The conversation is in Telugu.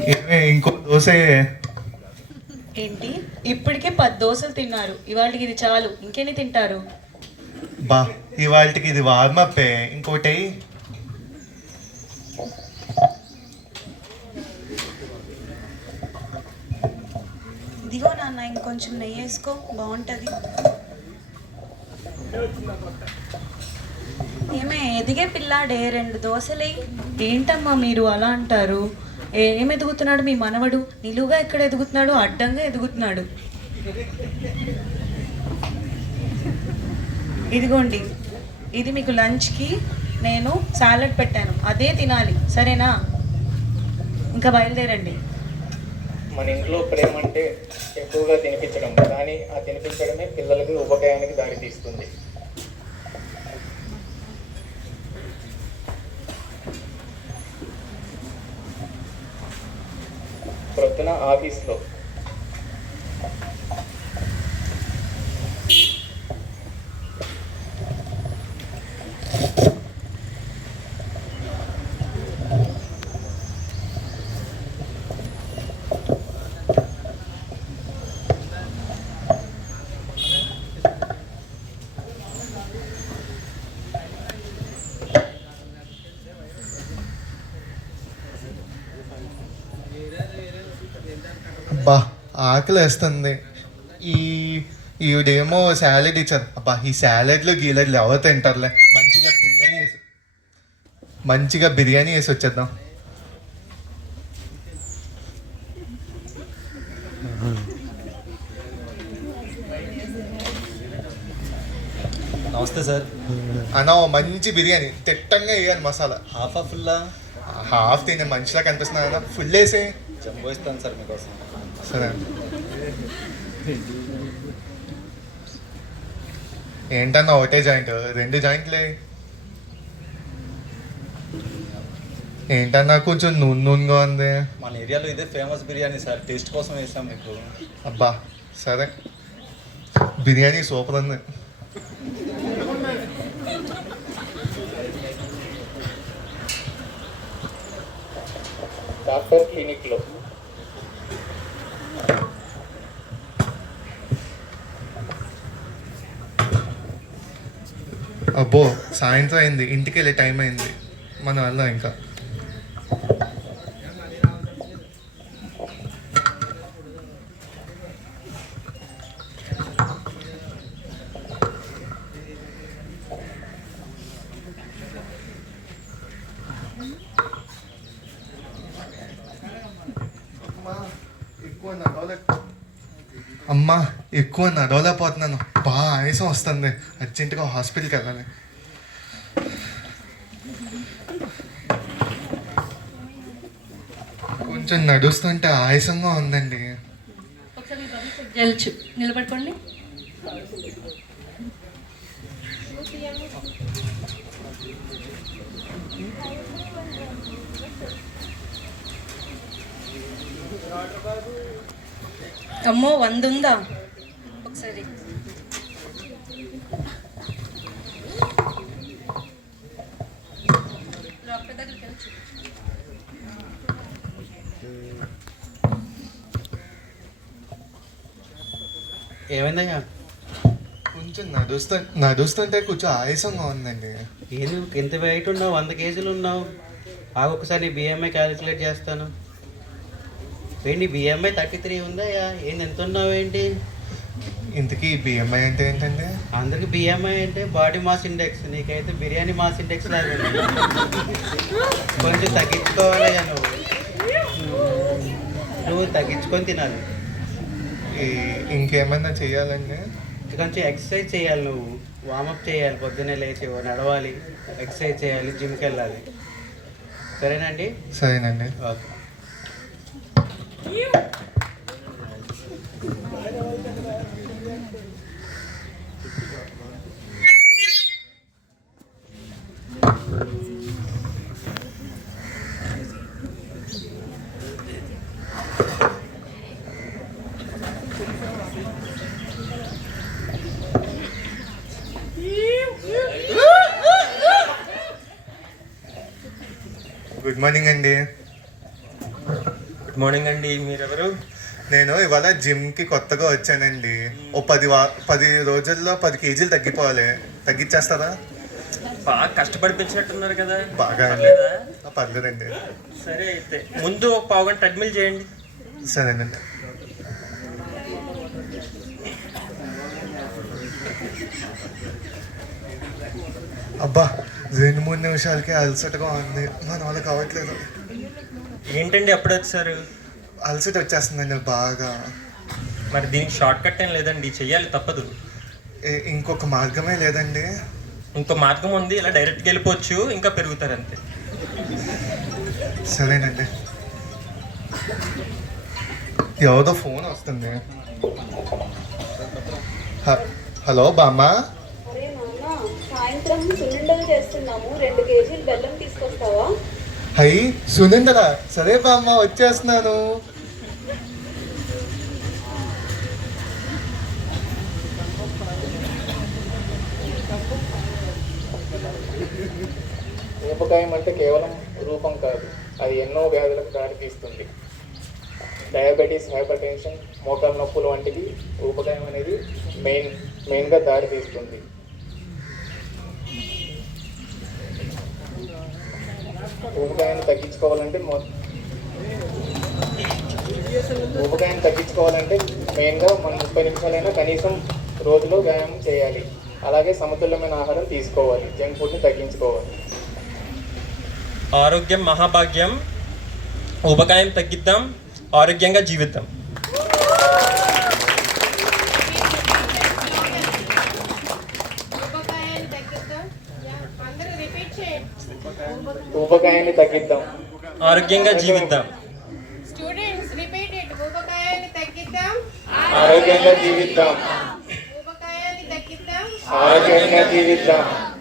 ఏమే ఇంకో దోశ ఏంటి ఇప్పటికే 10 దోశలు తిన్నారు, ఇవాళకి ఇది చాలు, ఇంకెన్ని తింటారు? బా ఇవాళకి ఇది వార్మప్పే, ఇంకోటి ఇదిగో నాన్న, ఇంకొంచెం నెయ్యి వేసుకో, బాగుంటుంది. ఏమే ఎదిగే పిల్లాడే, 2 దోశలే. ఏంటమ్మా మీరు అలా అంటారు? ఏం ఎదుగుతున్నాడు మీ మనవడు? నిలువుగా ఎక్కడ ఎదుగుతున్నాడు, అడ్డంగా ఎదుగుతున్నాడు. ఇదిగోండి, ఇది మీకు లంచ్కి నేను సాలడ్ పెట్టాను, అదే తినాలి, సరేనా? ఇంకా బయలుదేరండి. మన ఇంట్లో ప్రేమ అంటే ఎక్కువగా తినిపించడం, కానీ ఆ తినిపించడమే పిల్లలకు ఉపకాయానికి దారితీస్తుంది. ప్రొద్దున ఆఫీస్లో అబ్బా ఆకలి వేస్తుంది. ఈ ఈవిడేమో సాలెడ్ ఇచ్చారు. అబ్బా ఈ సాలెడ్లు గీలెడ్లు ఎవరు తింటారులే, మంచిగా బిర్యానీ వేసి వచ్చేద్దాం. నమస్తే సార్. అన్నా మంచి బిర్యానీ తిట్టంగా వేయాలి, మసాలా హాఫా ఫుల్లా? హాఫ్ తినే మనిషిలా కనిపిస్తున్నా అన్న, ఫుల్ వేసే. జంబో ఇస్తాను సార్ మీకోసం. సరే ఏంటన్నా ఒకటే జాయింట్, 2 జాయింట్లే ఏంటన్నా కొంచెం నూనెగా ఉంది. మన ఏరియాలో ఇదే ఫేమస్ బిర్యానీ సార్, టేస్ట్ కోసం వేసాం మీకు. అబ్బా సరే, బిర్యానీ సూపర్ ఉంది. డాక్టర్ క్లినిక్లో అబ్బో సాయంత్రం అయింది, ఇంటికి వెళ్ళే టైం అయింది, మనం వెళ్దాం ఇంకా. అమ్మా ఎక్కువ నడవలేకపోతున్నాను, బాగా ఆయాసం వస్తుంది, అర్జెంటుగా హాస్పిటల్కి వెళ్ళాలి. కొంచెం నడుస్తుంటే ఆయాసంగా ఉందండి. నిలబడుకోండి. అమ్మో 100 ఉందా? ఒకసారి డాక్టర్ దగ్గరికి వెళ్ళి ఏమైందయ్యా? కొంచెం నడుస్తుంటే కొంచెం ఆయాసంగా ఉందండి. ఏంది ఎంత వెయిట్ ఉన్నావు? 100 కేజీలు ఉన్నావు. ఒకసారి నీ బిఎంఐ క్యాలిక్యులేట్ చేస్తాను. ఏంటి బిఎంఐ 33 ఉందయ్యా? ఏంటి ఎంత ఉన్నావు ఏంటి? ఇంతకీ బిఎంఐ అంటే ఏంటండి? అందరికి బిఎంఐ అంటే బాడీ మాస్ ఇండెక్స్, నీకైతే బిర్యానీ మాస్ ఇండెక్స్ లాగా ఉంది. కొంచెం తగ్గించుకోవాలయ్యా, నువ్వు తగ్గించుకొని తినాలి. ఇంకేమైనా చెయ్యాలండి? కొంచెం ఎక్సర్సైజ్ చేయాలి, నువ్వు వార్మప్ చేయాలి, పొద్దున్నే లేచి నడవాలి, ఎక్సర్సైజ్ చేయాలి, జిమ్కి వెళ్ళాలి. సరేనండి? సరేనండి. ఓకే. గుడ్ మార్నింగ్ అండి. గుడ్ మార్నింగ్ అండి. మీరెవరు? నేను ఇవాళ జిమ్కి కొత్తగా వచ్చానండి. ఓ 10 రోజుల్లో 10 కేజీలు తగ్గిపోవాలి. తగ్గించేస్తారా? బాగా కష్టపడి పెంచినట్టున్నారు కదా. బాగా పర్లేదా? పర్లేదండి. సరే అయితే ముందు ఒక పావు గంట ట్రెడ్మిల్ చేయండి. సరేనండి. అబ్బా 2-3 నిమిషాలకే అలసటగా ఉంది. మన వాళ్ళకి అవ్వట్లేదు. ఏంటండి అప్పుడు వచ్చారు? అలసట వచ్చేస్తుందండి బాగా. మరి దీనికి షార్ట్ కట్ ఏం లేదండి, చెయ్యాలి, తప్పదు. ఇంకొక మార్గమే లేదండి. ఇంకో మార్గం ఉంది, ఇలా డైరెక్ట్గా వెళ్ళిపోవచ్చు, ఇంకా పెరుగుతారు అంతే. సరేనండి. ఎవరిదో ఫోన్ వస్తుంది. హలో బామ్మ. అరే నాన్న, సాయంత్రం సున్నుండలు చేస్తున్నాము, 2 కేజీలు బెల్లం తీసుకొస్తావా? హై సునందరా, సరే బామ్మ వచ్చేస్తున్నాను. ఊబకాయం అంటే కేవలం రూపం కాదు, అది ఎన్నో వ్యాధులకు దారితీస్తుంది. డయాబెటీస్, హైపర్ టెన్షన్, మోకాలు నొప్పులు వంటివి ఊబకాయం అనేది మెయిన్గా దారితీస్తుంది. ఊబకాయాన్ని తగ్గించుకోవాలంటే మెయిన్గా మనం 30 నిమిషాలైనా కనీసం రోజులో వ్యాయామం చేయాలి. అలాగే సమతుల్యమైన ఆహారం తీసుకోవాలి, జంక్ ఫుడ్ని తగ్గించుకోవాలి. ఆరోగ్యం మహాభాగ్యం. ఊబకాయం తగ్గిద్దాం, ఆరోగ్యంగా జీవిద్దాం. ఊబకాయాన్ని తగ్గిద్దాం, ఆరోగ్యంగా జీవిద్దాం. Students repeat it. ఊబకాయాన్ని తగ్గిద్దాం, ఆరోగ్యంగా జీవిద్దాం. ఊబకాయాన్ని తగ్గిద్దాం. ఆరోగ్యంగా జీవిద్దాం.